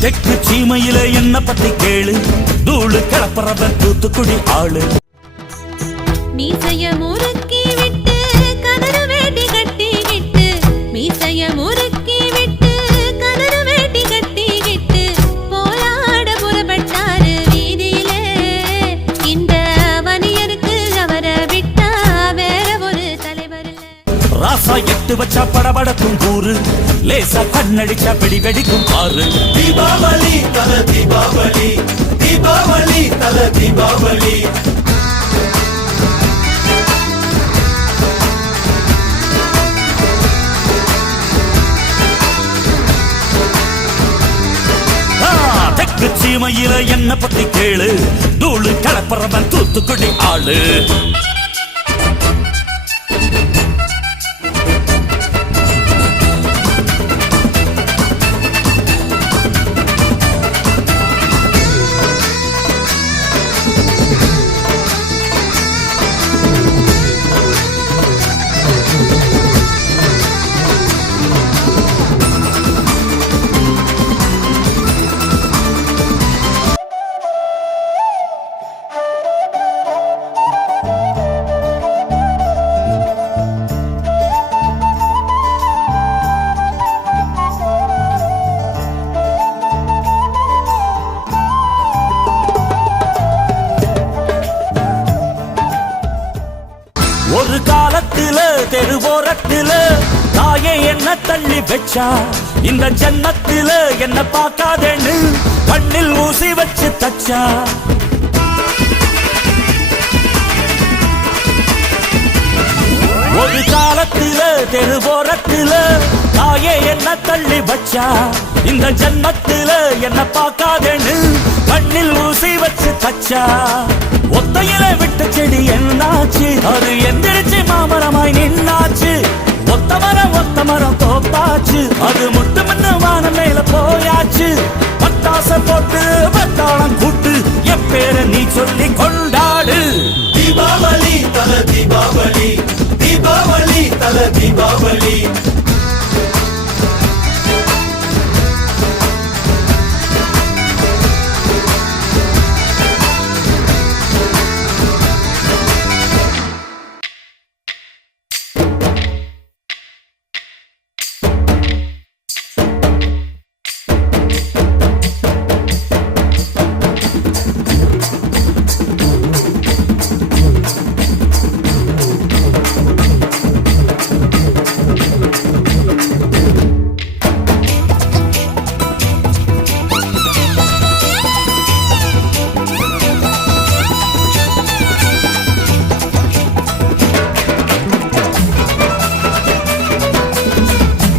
தெற்கு சீமையில என்ன பத்தி கேளு? தூளு கிளப்புறவன் தூத்துக்குடி ஆளு. மீசைய முறுக்கு ராசா எட்டு வச்சா படபடக்கும் கூறு. லேசா கண்ணடிச்சா வெடி வெடிக்கும் பாரு தீபாவளி தல தீபாவளி. தீபாவளி தல தீபாவளி. தெற்கு சீமையில என்ன பத்தி கேளு. தூளு கலப்பறவன் தூத்துக்குடி ஆளு. ஒரு காலத்துல தெருவோரத்துல தாயே என்ன தள்ளி வச்சா. இந்த ஜன்னத்துல என்ன பார்க்காதேன்னு கண்ணில் ஊசி வச்சு தச்சா. ஒரு காலத்துல தெருவோரத்துல தாயே என்ன தள்ளி வச்சா. இந்த ஜன்மத்துல என்ன பார்க்காதேன்னு கண்ணில் ஊசி வச்சு தச்சா. மரம் மரம் தோப்பாச்சு. அது முட்டு வான மேல போயாச்சு. பட்டாச போட்டு பட்டாளம் கூட்டு. என் பேரை நீ சொல்லி கொண்டாடு. தீபாவளி தல தீபாவளி. தீபாவளி தல தீபாவளி.